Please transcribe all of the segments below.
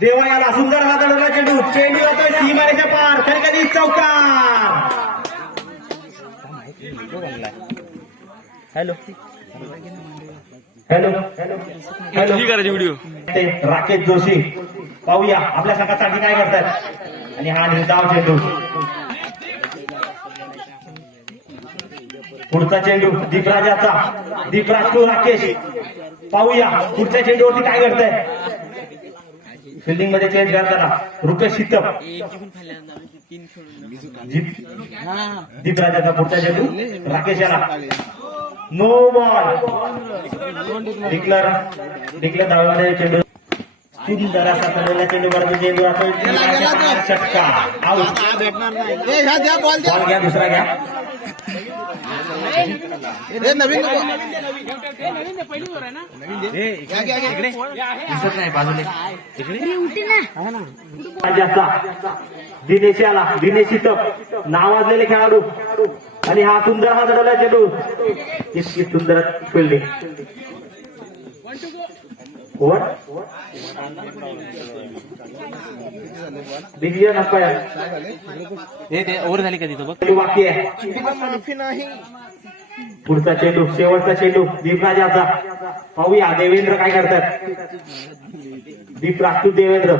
देवा याला सुंदर हाता डोला चेंडू चेंडू येतोय सीमारेच्या पार. कधी कधी चौकार. हॅलो. हॅलो. हॅलो. करायची व्हिडिओ ते राकेश जोशी. पाहूया आपल्या संघासाठी काय करतात. आणि हा निर्धाव चेंडू. पुढचा चेंडू दीपराजाचा. दीपराज टू राकेश. पाहूया पुढच्या चेंडूवरती काय करताय फिल्डिंगमध्ये चेंज करताना रुपेश शितप. दीप- दीपराजाचा पुढचा चेंडू राकेश याला नो बॉल डिक्लेअर डिक्लेअर धावमध्ये चेंडू बरोबर आऊट ए, ह्या घ्या बॉल दुसरा घ्या. नवीन. दिसत नाही दिनेश आला दिनेश इथं नावाजलेले खेळाडू आणि हा सुंदर हा चढवला चेंडू इतकी सुंदर फिल्डिंग ओव्हर अंपायर हे ओव्हर झाली का तिथं? बघ. बाकी आहे. पुढचा चेंडू शेवटचा चेंडू दीपराजाचा पाहूया देवेंद्र काय करतात? दीप राजू देवेंद्र.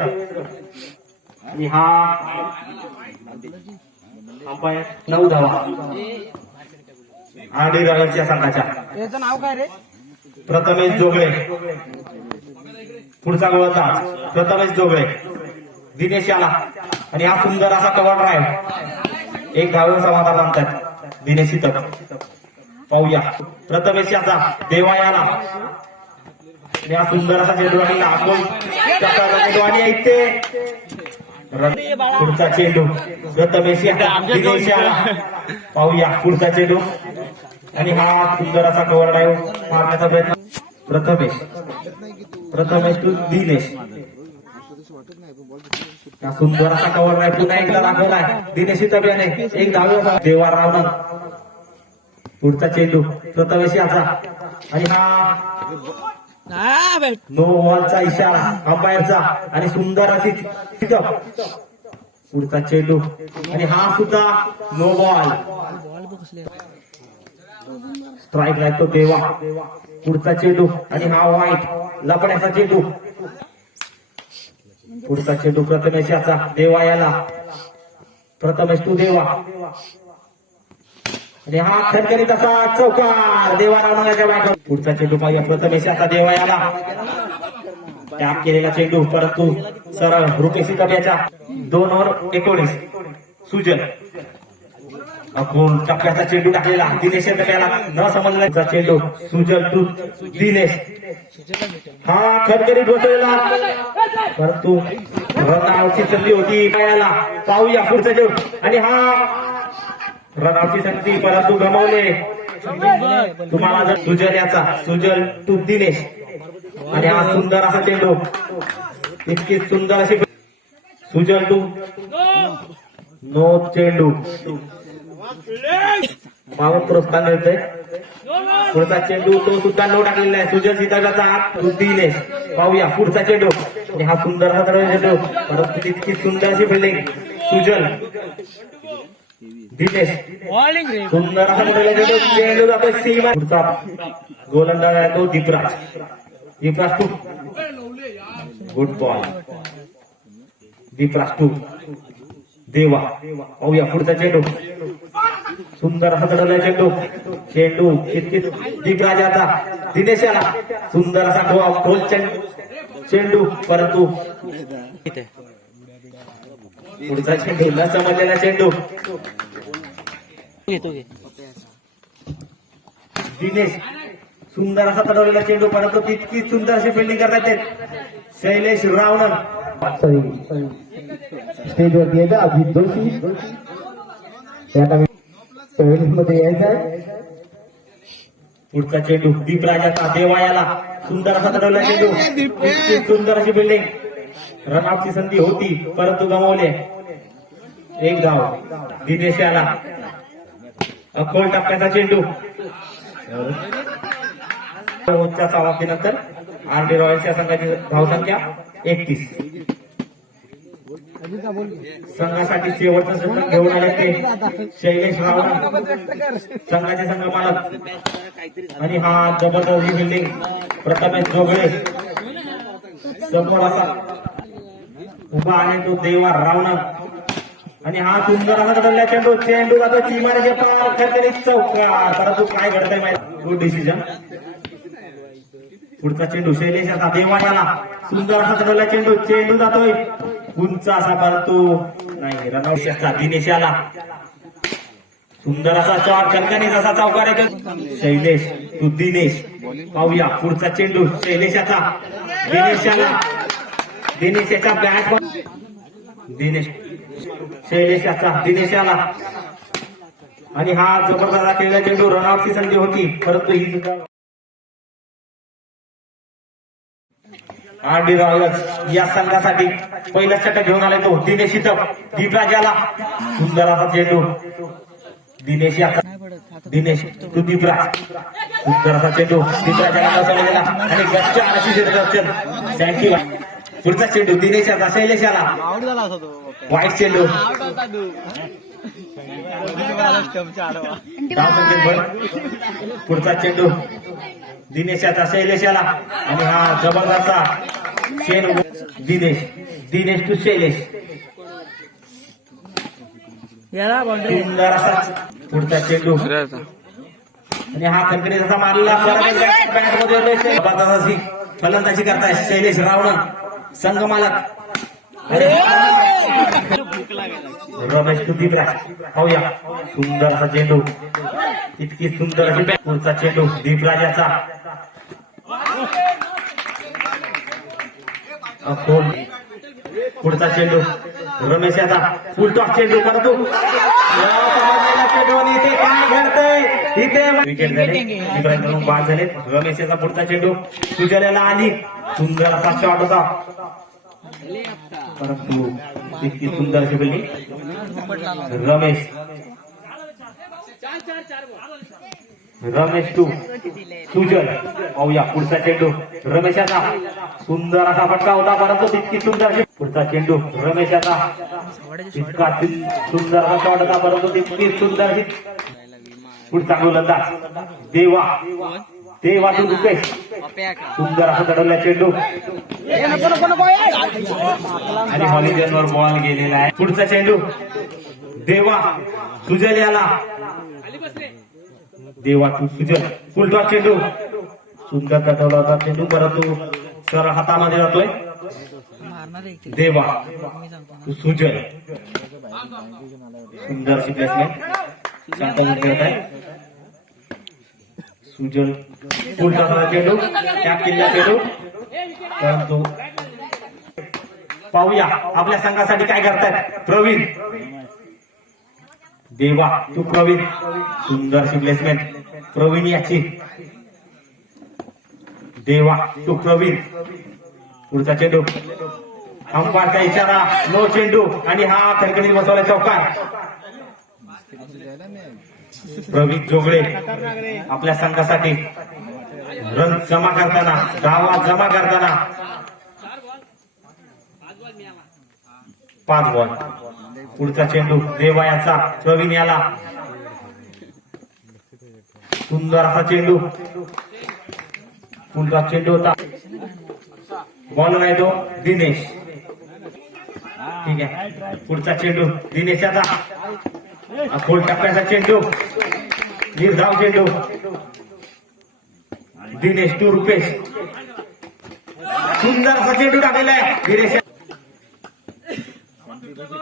आणि हा अंपायर. नऊ धावा. आरडी रॉयल्सच्या संघाच्या याचं नाव काय रे? प्रथमेश जोगळे. पुढचा गोलंदाज. प्रथमेश जोगळे. दिनेश याला. आणि हा सुंदर असा कव्हर ड्राईव्ह एक धाव समाधान आणतात. दिनेश इथं. पाहूया. प्रथमेश याचा देवा याला हा सुंदर असा चेंडू आणि आपण चेंडू आणि र- पुढचा चेंडू. प्रथमेश दिनेश याला. पाहूया पुढचा चेंडू. आणि हा सुंदर असा कव्हर ड्राईव्ह मारण्याचा प्रयत्न. प्रथमेश. प्रथमेश टू दिनेश. सुंदर असा कव्हर ड्राईव्ह पुन्हा एकदा दाखवलाय. दिनेश तब्याने एक धाव देवा रावण पुढचा चेंडू प्रथमेश याचा आणि हा नो बॉलचा इशारा अंपायरचा. आणि सुंदर अशी पुढचा चेंडू. आणि हा सुद्धा नो बॉल. स्ट्राईक लागतो देवा पुढचा चेंडू. आणि हा वाईट लपण्याचा चेंडू. पुढचा चेंडू प्रथमेश याचा. देवा याला. प्रथमेश तू देवा. आणि हा खणखणीत असा चौकार. देवा रावणाच्या पुढचा चेंडू पाहिजे प्रथमेश आता देवा याला. टॅप केलेला चेंडू परंतु सरळ रुपेशी याच्या दोन ओव्हर एकोणीस. सुजन. आपण टप्प्याचा चेंडू टाकलेला. दिनेश याला न समजला चेंडू सुजल टू दिनेश. हा खरखरी बसवलेला परंतु रनआउटची संधी होती पायाला. पाहूया पुढचा चेंडू. आणि हा रनआउटची संधी परंतु गमावले. तुम्हाला जर सुजल याचा सुजल टू दिनेश आणि हा सुंदर असा चेंडू. इतकी सुंदर अशी सुजल टू नो चेंडू. मावत प्रोत्साहन मिळतंय. पुढचा चेंडू तो सुद्धा नो टाकलेला आहे. सुजल सीताचा हात दिनेश पाहूया पुढचा चेंडू. आणि हा सुंदर असा चेंडू. परंतु तितकी सुंदर अशी फिल्डिंग सुजल. दिनेश. सुंदर चेंडू चेंडू जातो सीमा पुढचा गोलंदाज आहे तो Deepraj Deepraj to good ball Deepraj to Deva पाहूया पुढचा चेंडू सुंदर असा चढवला चेंडू चेंडू इतकी दीपराजाचा दिनेश आला सुंदर असा गोल चेंडू चेंडू परंतु पुढचा चेंडू न समजलेला चेंडू घेतो दिनेश सुंदर असा चढवलेला चेंडू परंतु तितकी सुंदर अशी फिल्डिंग करतात ते. शैलेश रावणन. स्टेजवरती यायचा अजित जोशी मध्ये यायचा पुढचा चेंडू दीपराजाचा देवायाला सुंदर असा चढवला चेंडू. इतकी सुंदर अशी बिल्डिंग रनआउटची संधी होती परंतु गमावले. एक धाव दिनेश याला. अखोल टप्प्याचा चेंडू. रोजच्या समाप्तीनंतर आर डी या संघाची धावसंख्या एकतीस. संघासाठी शेवटचं षटक घेऊन आले ते शैलेश रावण संघाचे संघ मालक आणि हा जबरदस्त बिल्डिंग प्रथमेश जोगळे. समोर असा उभा आहे तो देवा रावण. आणि हा सुंदर असा बदलला चेंडू चेंडू आता चिमारीच्या पार खरखरीत चौकार. तू काय घडतंय माहिती? गुड डिसिजन पुढचा चेंडू शैलेश असा देवाला सुंदर असा बदलला चेंडू चेंडू जातोय. उंच असा परंतु नाही रनौशचा दिनेश आला सुंदर असा चौक कणकणीत असा चौकार आहे शैलेश तू दिनेश. पाहूया पुढचा चेंडू शैलेशाचा दिनेशाला दिनेश याचा बॅट दिनेश. शैलेशाचा दिनेशाला. आणि हा जबरदस्त केलेला चेंडू. रनआउटची संधी होती. परंतु ही सुद्धा आर डी रॉयल्स या संघासाठी पहिला षटक घेऊन आले तो. दिनेश इथं. दीपराजाला. सुंदर असा चेंडू. दिनेश याचा. दिनेश तू दीपराज सुंदर असा चेंडू. दीपराजाला आणि गच्चा अशी थँक्यू पुढचा चेंडू दिनेशाचा शैलेशाला. वाईट चेंडू. पुढचा चेंडू. दिनेशाचा शैलेशाला. आणि हा जबरदस्त चेंडू. दिनेश. दिनेश टू शैलेश. पुढचा चेंडू. आणि हा जसा मारलेला बॅटमध्ये. फलंदाजी करताय शैलेश रावण. संघ मालक. अरे! रमेश तू दीपराज पाहूया. सुंदर असा चेंडू. इतकी सुंदर. पुढचा चेंडू. दीपराजाचा पुढचा चेंडू. रमेशाचा. फुल टॉप चेंडू करतो समजलेला चेंडू आणि इथे काय घडतंय इथे. विकेट झाले दीपराज बाद झाले रमेशाचा पुढचा चेंडू. सुजल्याला आली सुंदर असा शॉट होता. परंतु इतकी सुंदर अशी बिल्डिंग रमेश. रमेश टू सुजल पाहूया पुढचा चेंडू. रमेशाचा सुंदर असा फटका होता परंतु तितकी सुंदर पुढचा चेंडू. रमेशाचा इतका सुंदर असा शॉट होता परंतु तितकी सुंदर पुढचा गोलंदाज. देवा. देवा टू रुपेश सुंदर असा चढवला चेंडू. आणि हॉलिजनवर बॉल गेलेला आहे. पुढचा चेंडू. देवा सुजल याला. देवा तू सुजल. उलटा चेंडू. सुंदर कटवला होता चेंडू परंतु सर हातामध्ये जातोय. देवा तू सुजल. सुंदर अशी प्लेसमेंट पुढचा सहा चेंडू त्या किल्ला चेंडू परंतु पाहूया आपल्या संघासाठी काय करतायत. प्रवीण. देवा तू प्रवीण. सुंदरशी प्लेसमेंट प्रवीण याची. देवा तू प्रवीण. पुढचा चेंडू. अंपायरचा इशारा नो चेंडू. आणि हा खडकडीत बसवला चौकार. प्रवीण जोगळे आपल्या संघासाठी. रन जमा करताना धावा जमा करताना. पाच बॉल. पुढचा चेंडू देवायाचा प्रवीण याला. सुंदर असा चेंडू. पुढचा चेंडू होता. बॉल नाही तो दिनेश. ठीक आहे. पुढचा चेंडू दिनेशाचा खोल टप्प्याचा चेंडू. निर्धाव चेंडू. दिनेश टू रुपेश. सुंदर असा चेंडू टाकलेला आहे दिनेश.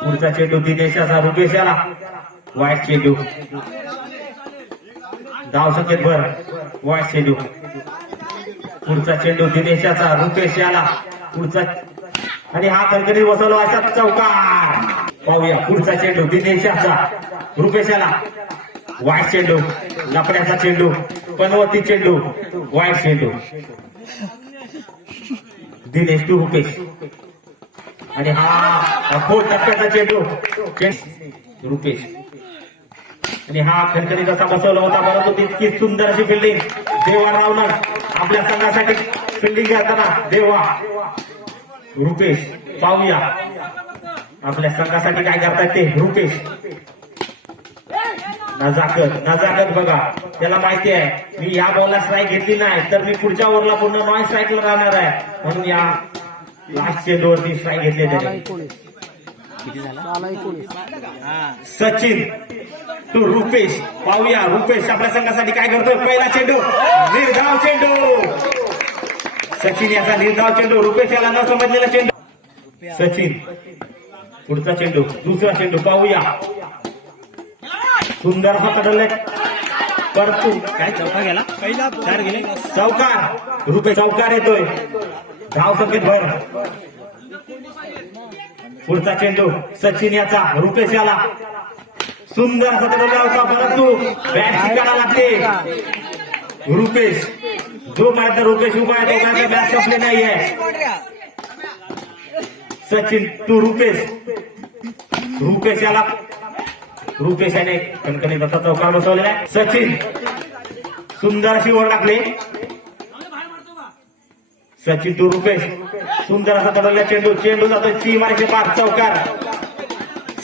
पुढचा चेंडू दिनेशाचा रुपेशाला वाईट चेंडू. धाव संकेत भर वाईट चेंडू. पुढचा चेंडू दिनेशाचा रुपेश याला. पुढचा आणि हा कणकणी बसवला असा चौकार पाहूया पुढचा चेंडू दिनेशाचा रुपेशाला वाईट चेंडू लपण्याचा चेंडू पनवती चेंडू वाईट चेंडू. दिनेश टू रुपेश आणि हा खोल टप्प्याचा चेंडू रुपेश. आणि हा खरखरी जसा बसवला होता परंतु तितकी सुंदर अशी फिल्डिंग देवा रावणार. आपल्या संघासाठी फिल्डिंग करताना देवा रुपेश पाहूया. आपल्या संघासाठी काय करतात ते रुपेश. नजाकत नजाकत बघा. त्याला माहिती आहे मी या बॉलला स्ट्राईक घेतली नाही तर मी पुढच्या ओव्हरला पूर्ण नॉन स्ट्राईकला राहणार आहे. म्हणून या लास्ट चेंडूवरती स्ट्राईक घेतली त्याने. सचिन टू रुपेश पाहूया. रुपेश आपल्या संघासाठी काय करतोय? पहिला चेंडू निर्धाव चेंडू. सचिन याचा निर्धाव चेंडू रुपेश याला न समजलेला चेंडू. सचिन पुढचा चेंडू दुसरा चेंडू पाहूया. सुंदर पकडले. परतू काय चौका गेला? चार गेले? चौकार. रुपेश चौकार येतोय. धाव संकेत भर. पुढचा चेंडू सचिन याचा रुपेश याला. सुंदर चेंडू होता. परंतु बॅट ठिकाणा लागते? रुपेश. जोपर्यंत रुपेश उभा आहे तोपर्यंत बॅट संपले नाहीये. सचिन टू रुपेश. रुपेश याला रुपेश याने कणकणी तसा चौकार बसवलेला आहे सचिन सुंदर अशी ओढ टाकली. सचिन टू रुपेश. सुंदर असा पडलेला चेंडू चेंडू जातो सीमारेचे पाच चौकार.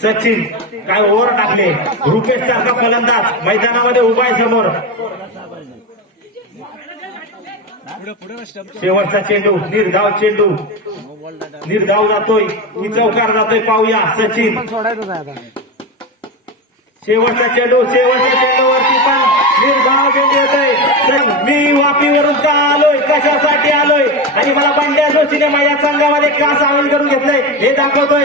सचिन काय ओव्हर टाकले? रुपेश सारखा फलंदाज. मैदानामध्ये उभा आहे समोर. शेवटचा चेंडू निर्धाव चेंडू. निर्धाव जातोय. ही चौकार जातोय. पाहूया सचिन. सोडायचं शेवटचा चेंडू शेवटच्या चेंडूवरती पण निर्धाव चेंडू येतोय. तर मी वापीवरून का आलोय? कशासाठी आलोय? आणि मला बंड्या जोशीने माझ्या संघामध्ये का सामील करून घेतलंय हे दाखवतोय.